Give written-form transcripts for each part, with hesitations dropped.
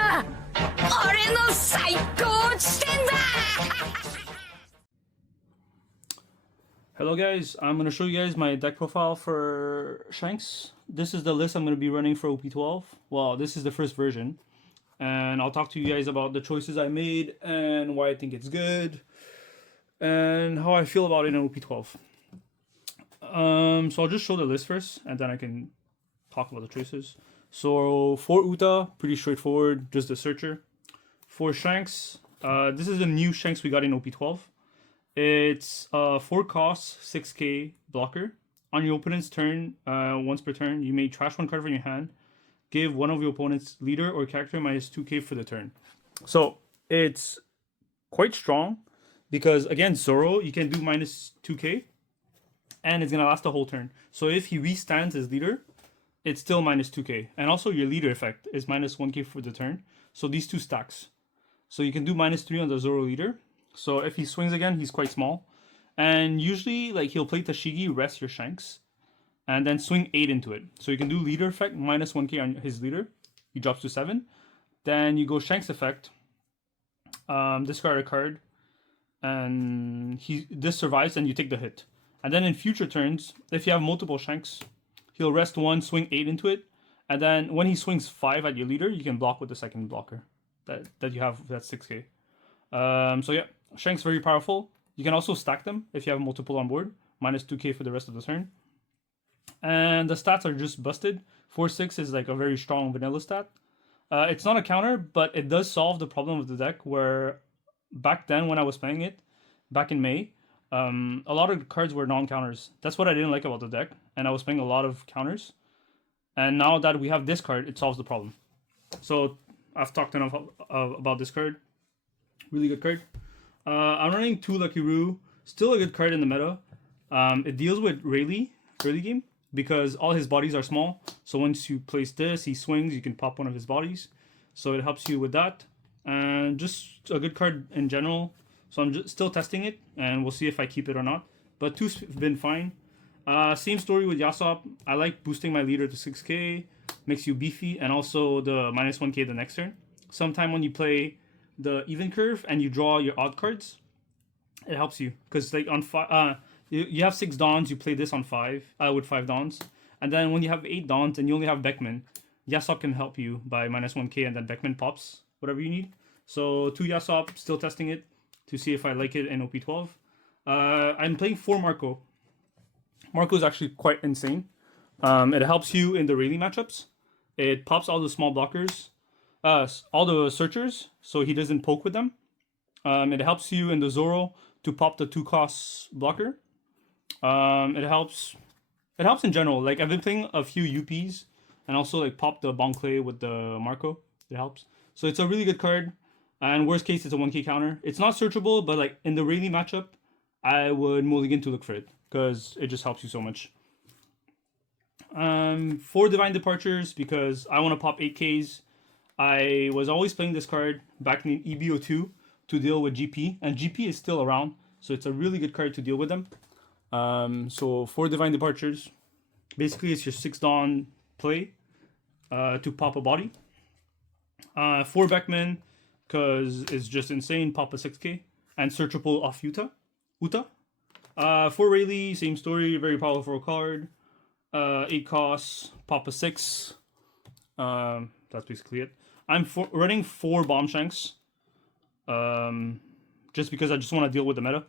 が俺の最高地点だ Hello guys, I'm going to show you guys my deck profile for Shanks. This is the list I'm going to be running for OP12. Well, this is the first version. And I'll talk to you guys about the choices I made and why I think it's good. And how I feel about it in OP12. So I'll just show the list first and then I can talk about the choices. So for Uta, pretty straightforward, just the searcher. For Shanks, this is the new Shanks we got in OP12. It's 4 costs, 6k blocker. On your opponent's turn, once per turn, you may trash 1 card from your hand. Give one of your opponent's leader or character minus 2k for the turn. So it's quite strong because, again, Zoro, you can do minus 2k and it's going to last the whole turn. So if he restands his leader, it's still minus 2k. And also your leader effect is minus 1k for the turn. So these two stacks. So you can do minus 3 on the Zoro leader. So if he swings again, he's quite small. And usually, like, he'll play Tashigi, rest your Shanks, and then swing 8 into it. So you can do leader effect, minus 1k on his leader. He drops to 7. Then you go Shanks effect, discard a card, and this survives and you take the hit. And then in future turns, if you have multiple Shanks, he'll rest 1, swing 8 into it. And then when he swings 5 at your leader, you can block with the second blocker that you have, that's 6k. So yeah, Shanks very powerful. You can also stack them if you have multiple on board. Minus 2k for the rest of the turn. And the stats are just busted. 4-6 is like a very strong vanilla stat. It's not a counter, but it does solve the problem of the deck where back then when I was playing it, back in May, a lot of cards were non-counters. That's what I didn't like about the deck. And I was playing a lot of counters. And now that we have this card, it solves the problem. So I've talked enough about this card. Really good card. I'm running 2 Lucky Roo. Still a good card in the meta. It deals with Rayleigh early game because all his bodies are small. So once you place this, he swings, you can pop one of his bodies. So it helps you with that. And just a good card in general. So I'm just still testing it and we'll see if I keep it or not. But 2's been fine. Same story with Yasop. I like boosting my leader to 6k. Makes you beefy and also the minus 1k the next turn. Sometime when you play the even curve and you draw your odd cards, it helps you because like on 5 you have 6 dawns, you play this on 5 with 5 dawns, and then when you have 8 dawns and you only have Beckman, Yasop can help you by minus 1k and then Beckman pops whatever you need. So 2 Yasop, still testing it to see if I like it in OP12. I'm playing 4 Marco. Marco is actually quite insane. It helps you in the Rayleigh matchups. It pops all the small blockers, all the searchers, so he doesn't poke with them. It helps you in the Zoro to pop the 2 costs blocker. It helps in general. Like I've been playing a few UPs and also like pop the Bonclay with the Marco. It helps. So it's a really good card. And worst case, it's a 1k counter. It's not searchable, but like in the Rayleigh matchup, I would mulligan to look for it because it just helps you so much. 4 Divine Departures because I want to pop 8Ks. I was always playing this card back in EBO2 to deal with GP, and GP is still around, so it's a really good card to deal with them. So 4 Divine Departures. Basically, it's your 6 Dawn play to pop a body. 4 Beckman because it's just insane, pop a 6k, and searchable off Uta. 4 Rayleigh, same story, very powerful card. 8 costs, pop a 6. That's basically it. I'm running 4 Bomb Shanks. Just because I just want to deal with the meta.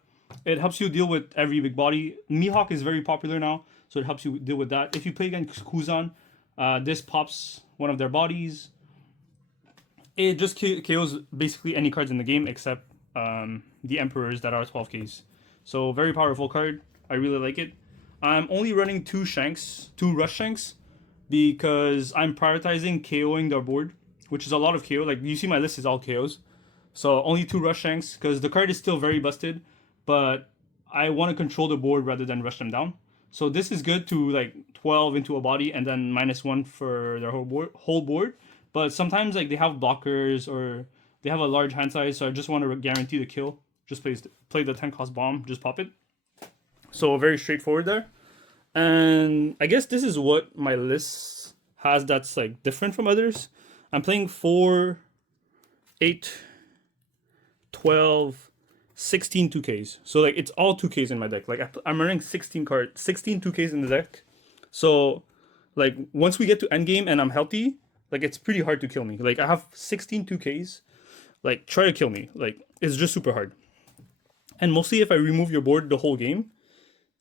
It helps you deal with every big body. Mihawk is very popular now, so it helps you deal with that. If you play against Kuzan, this pops one of their bodies. It just KOs basically any cards in the game except the Emperors that are 12Ks. So very powerful card. I really like it. I'm only running 2 Rush Shanks, because I'm prioritizing KOing their board, which is a lot of KO. Like you see my list is all KOs. So only 2 Rush Shanks because the card is still very busted, but I want to control the board rather than rush them down. So this is good to like 12 into a body and then -1 for their whole board. But sometimes like they have blockers or they have a large hand size, so I just want to guarantee the kill. Just play the 10 cost bomb, just pop it. So very straightforward there. And I guess this is what my list has that's like different from others. I'm playing 4 8, 12, 16 2Ks. So like it's all 2Ks in my deck. Like I'm running 16 2Ks in the deck. So like once we get to endgame and I'm healthy, like it's pretty hard to kill me. Like I have 16 2Ks. Like try to kill me. Like it's just super hard. And mostly if I remove your board the whole game,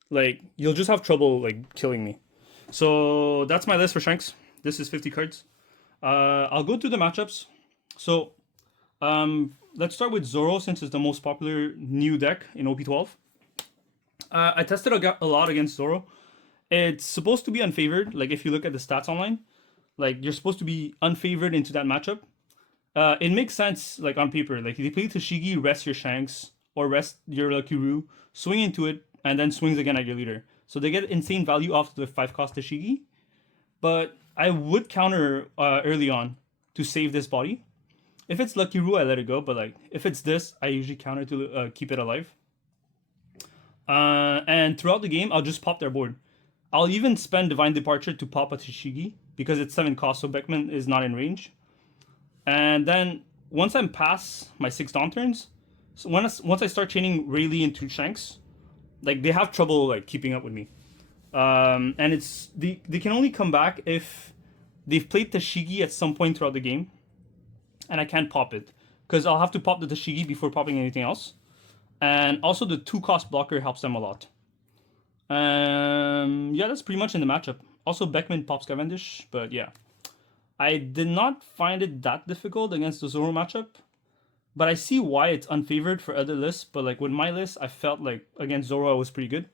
like you'll just have trouble like killing me. So that's my list for Shanks. This is 50 cards. I'll go through the matchups. So let's start with Zoro since it's the most popular new deck in OP12. I tested a lot against Zoro. It's supposed to be unfavored. Like if you look at the stats online, like you're supposed to be unfavored into that matchup. It makes sense like on paper. Like if you play Tashigi, rest your Shanks or rest your Lucky Roo, swing into it, and then swings again at your leader. So they get insane value off the 5-cost Tashigi. But I would counter early on to save this body. If it's Lucky Roo, I let it go. But like if it's this, I usually counter to keep it alive. And throughout the game, I'll just pop their board. I'll even spend Divine Departure to pop a Tashigi because it's 7 cost, so Beckman is not in range. And then once I'm past my 6 Dawn turns, so once I start chaining Rayleigh into Shanks, like they have trouble like keeping up with me. And it's they can only come back if they've played Tashigi at some point throughout the game, and I can't pop it because I'll have to pop the Tashigi before popping anything else. And also the 2-cost blocker helps them a lot. Yeah, that's pretty much in the matchup. Also Beckman pops Cavendish, but yeah. I did not find it that difficult against the Zoro matchup, but I see why it's unfavored for other lists. But like with my list, I felt like against Zoro I was pretty good.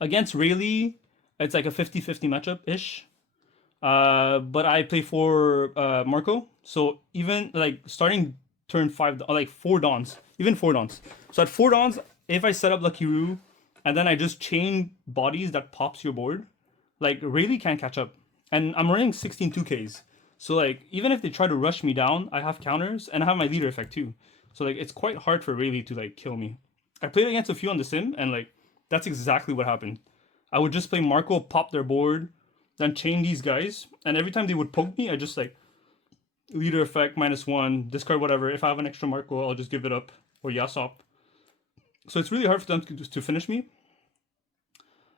Against Rayleigh, it's like a 50-50 matchup-ish. But I play for Marco, so even like starting turn 5, like 4 Dawns, even 4 Dawns. So at 4 Dawns, if I set up Lucky Roo, and then I just chain bodies that pops your board, like Rayleigh can't catch up. And I'm running 16 2Ks. So like even if they try to rush me down, I have counters and I have my leader effect too. So like it's quite hard for Rayleigh to like kill me. I played against a few on the sim and like that's exactly what happened. I would just play Marco, pop their board, then chain these guys, and every time they would poke me, I just like leader effect -1, discard whatever. If I have an extra Marco, I'll just give it up or Yasop. So it's really hard for them to finish me.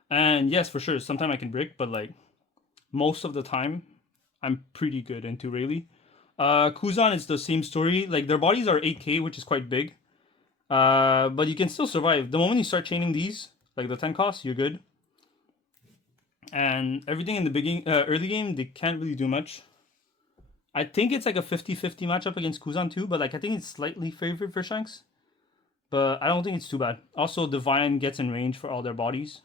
And yes, for sure, sometimes I can break, but like most of the time, I'm pretty good into Rayleigh. Kuzan is the same story. Like their bodies are 8K, which is quite big. But you can still survive. The moment you start chaining these, like the 10 cost, you're good. And everything in the beginning, early game, they can't really do much. I think it's like a 50-50 matchup against Kuzan too, but like I think it's slightly favored for Shanks. But I don't think it's too bad. Also, Divine gets in range for all their bodies.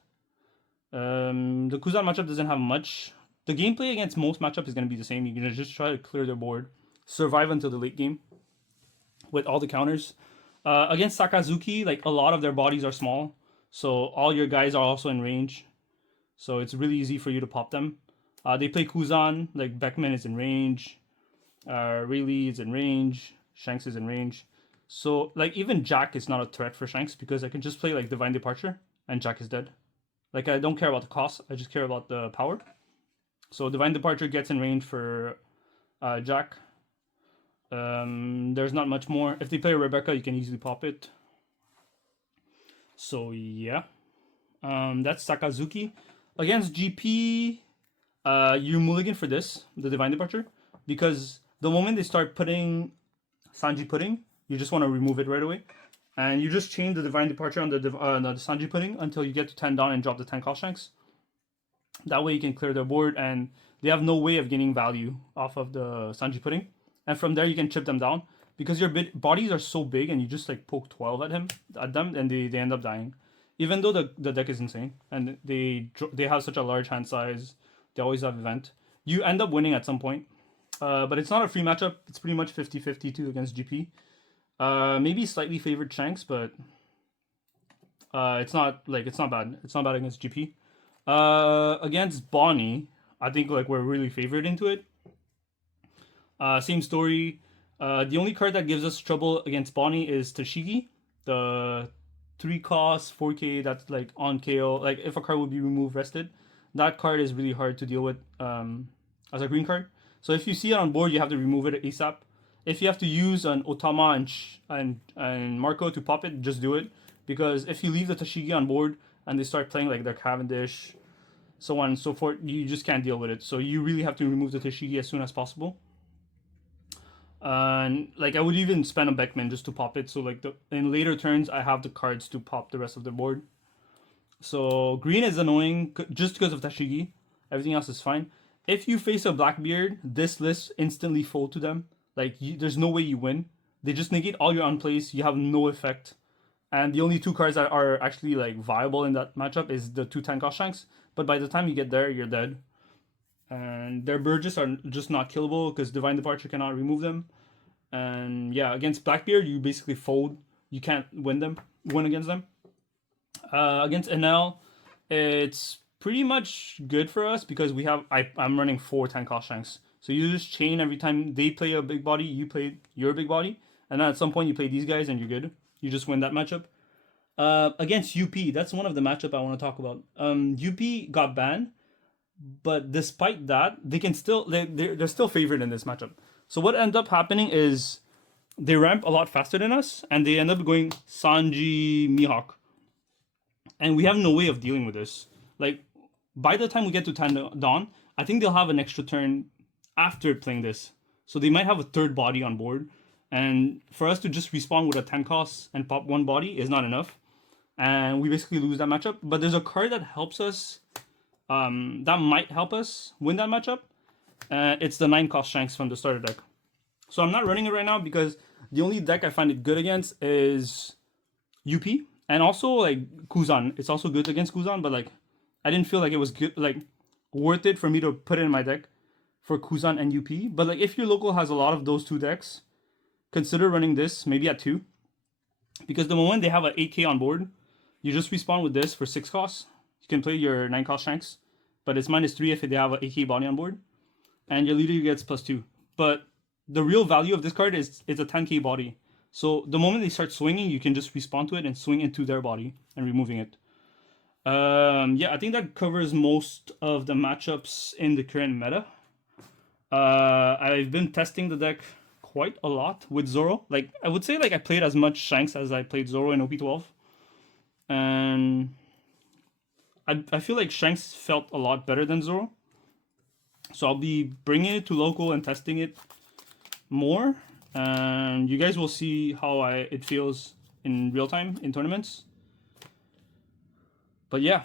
The Kuzan matchup doesn't have much. The gameplay against most matchup is going to be the same. You're going to just try to clear their board, survive until the late game with all the counters. Against Sakazuki, like a lot of their bodies are small, so all your guys are also in range. So it's really easy for you to pop them. They play Kuzan, like Beckman is in range, Rayleigh is in range, Shanks is in range. So like even Jack is not a threat for Shanks because I can just play like Divine Departure and Jack is dead. Like I don't care about the cost, I just care about the power. So Divine Departure gets in range for Jack. There's not much more. If they play Rebecca, you can easily pop it. So yeah, that's Sakazuki. Against GP, you mulligan for this, the Divine Departure, because the moment they start putting Sanji Pudding, you just want to remove it right away. And you just chain the Divine Departure on the Sanji Pudding until you get to 10 down and drop the 10 cost Shanks. That way you can clear their board and they have no way of gaining value off of the Sanji Pudding. And from there you can chip them down because your bodies are so big and you just like poke 12 at them and they end up dying. Even though the deck is insane and they have such a large hand size, they always have event. You end up winning at some point. But it's not a free matchup. It's pretty much 50-50 too against GP. Maybe slightly favored Shanks, but it's not bad. It's not bad against GP. Against Bonnie, I think like we're really favored into it. Same story. The only card that gives us trouble against Bonnie is Tashigi, the 3 cost 4K that's like on KO. Like if a card would be removed rested, that card is really hard to deal with as a green card. So if you see it on board, you have to remove it ASAP. If you have to use an Otama and Marco to pop it, just do it. Because if you leave the Tashigi on board and they start playing like their Cavendish, so on and so forth, you just can't deal with it. So you really have to remove the Tashigi as soon as possible. And like I would even spend a Beckman just to pop it. So like in later turns, I have the cards to pop the rest of the board. So green is annoying just because of Tashigi. Everything else is fine. If you face a Blackbeard, this list instantly fold to them. Like there's no way you win. They just negate all your unplays. You have no effect. And the only two cards that are actually like viable in that matchup is the 2 10-cost Shanks. But by the time you get there, you're dead. And their Burgess are just not killable because Divine Departure cannot remove them. And yeah, against Blackbeard, you basically fold. You can't win against them. Against NL, it's pretty much good for us because we have I'm running 4 10-cost Shanks. So you just chain every time they play a big body, you play your big body. And then at some point you play these guys and you're good. You just win that matchup. Against UP, that's one of the matchup I want to talk about. UP got banned, but despite that, they can still they're still favored in this matchup. So what ended up happening is they ramp a lot faster than us, and they end up going Sanji Mihawk. And we have no way of dealing with this. Like, by the time we get to Dawn, I think they'll have an extra turn after playing this. So they might have a third body on board. And for us to just respawn with a 10 cost and pop one body is not enough. And we basically lose that matchup. But there's a card that helps us, that might help us win that matchup. It's the 9-cost Shanks from the starter deck. So I'm not running it right now because the only deck I find it good against is UP. And also like Kuzan. It's also good against Kuzan, but like I didn't feel like it was good, like worth it for me to put it in my deck for Kuzan and UP. But like if your local has a lot of those two decks, consider running this maybe at 2. Because the moment they have an 8k on board, you just respawn with this for 6 costs. You can play your 9-cost Shanks, but it's -3 if they have an 8k body on board. And your leader gets +2. But the real value of this card is it's a 10k body. So the moment they start swinging, you can just respawn to it and swing into their body and removing it. Yeah, I think that covers most of the matchups in the current meta. I've been testing the deck quite a lot with Zoro. Like I would say like I played as much Shanks as I played Zoro in OP12. And I feel like Shanks felt a lot better than Zoro. So I'll be bringing it to local and testing it more. And you guys will see how it feels in real time in tournaments. But yeah,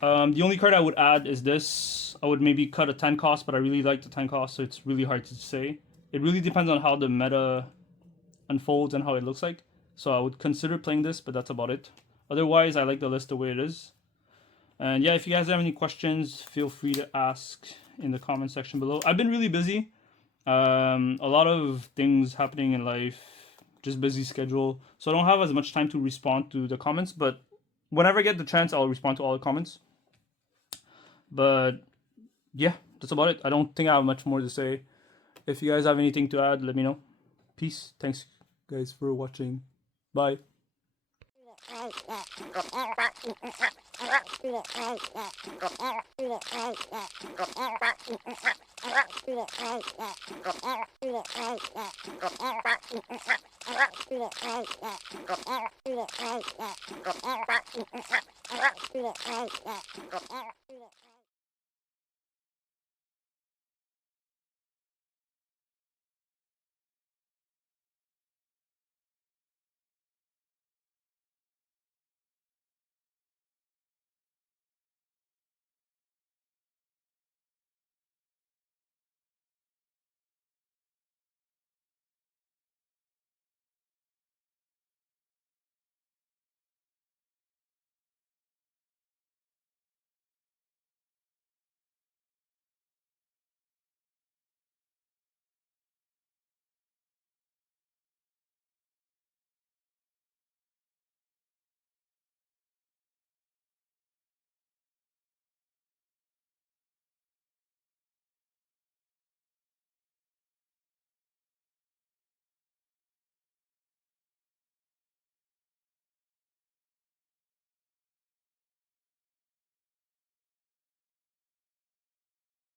the only card I would add is this. I would maybe cut a 10 cost, but I really like the 10 cost, so it's really hard to say. It really depends on how the meta unfolds and how it looks like. So I would consider playing this, but that's about it. Otherwise, I like the list the way it is. And yeah, if you guys have any questions, feel free to ask in the comment section below. I've been really busy. A lot of things happening in life, just busy schedule. So I don't have as much time to respond to the comments, but whenever I get the chance, I'll respond to all the comments. But yeah, that's about it. I don't think I have much more to say. If you guys have anything to add, let me know. Peace. Thanks guys for watching. Bye.